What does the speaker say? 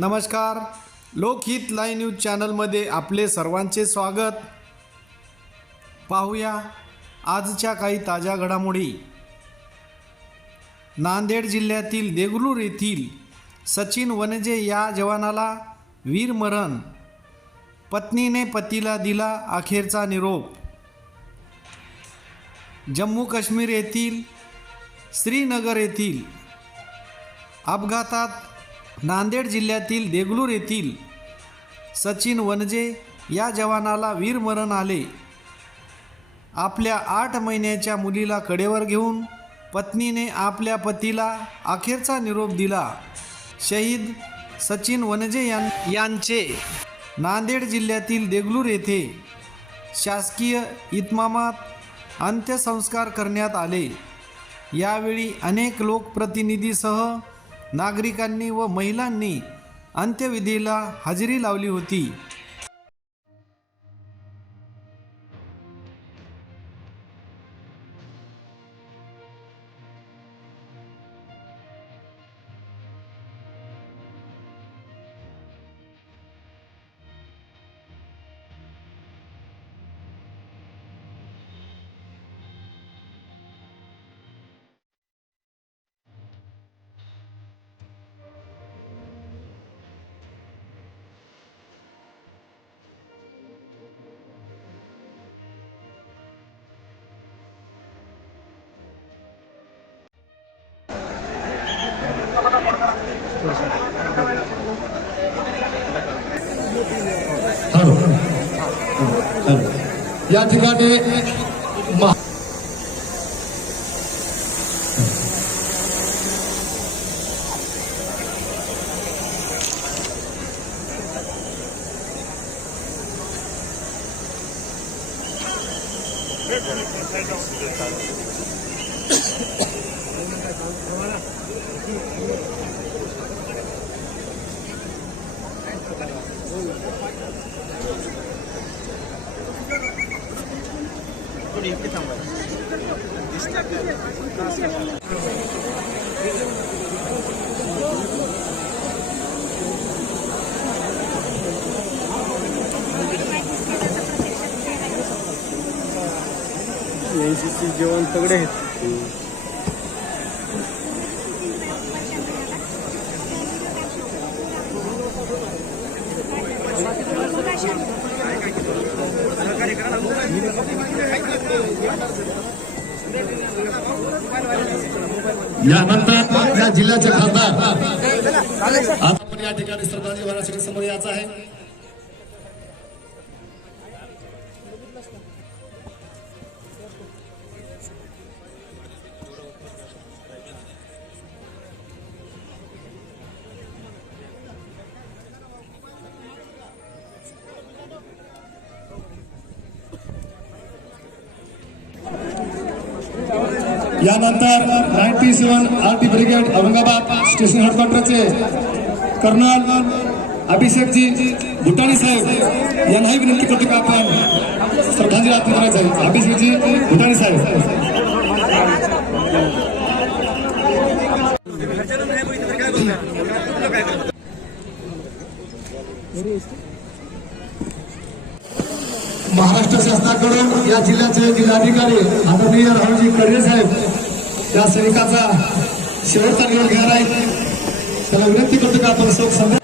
नमस्कार, लोकहित live news चॅनलमध्ये आपले सर्वांचे स्वागत। पाहूया आजच्या काही ताज्या घडामोडी। नांदेड जिल्ह्यातील देगलूर येथील सचिन वनजे या जवानाला वीरमरण, पत्नीने पतीला दिला अखेरचा निरोप। जम्मू काश्मीर येथील श्रीनगर येथील अपघातात नांदेड जिल्ह्यातील देगलूर येथील सचिन वनजे या जवानाला वीरमरण आले। आपल्या 8 महिन्याच्या मुलीला कडेवर घेऊन पत्नीने आपल्या पतीला अखेरचा निरोप दिला। शहीद सचिन वनजे यांचे नांदेड जिल्ह्यातील देगलूर येथे शासकीय इतमामात अंत्यसंस्कार करण्यात आले। यावेळी अनेक लोकप्रतिनिधीसह नागरिकांनी व महिलांनी अंत्यविधीला हजेरी लावली होती। या ठिकाणी जेवण तगडे आहेत। यानंतर या जिल्ह्याचे खासदार आपण या ठिकाणी श्रद्धांजली वाहण्यासाठी समोर यायचं आहे। यानंतर 97 आरटी ब्रिगेड औरंगाबाद स्टेशन हेडक्वार्टरचे कर्नल अभिषेकजी भुटाणी साहेब यांनाही विनंती करतो की आपण श्रद्धांजली अर्पण करायचं आहे। अभिषेकजी भुटाणी साहेब। महाराष्ट्र शासनाकडून या जिल्ह्याचे जिल्हाधिकारी आदरणीय राहुलजी कर्वे साहेब या सैनिकाचा शेवटचा निरोप घेणार आहेत। त्याला विनंती करतो की आपण शोक संदेश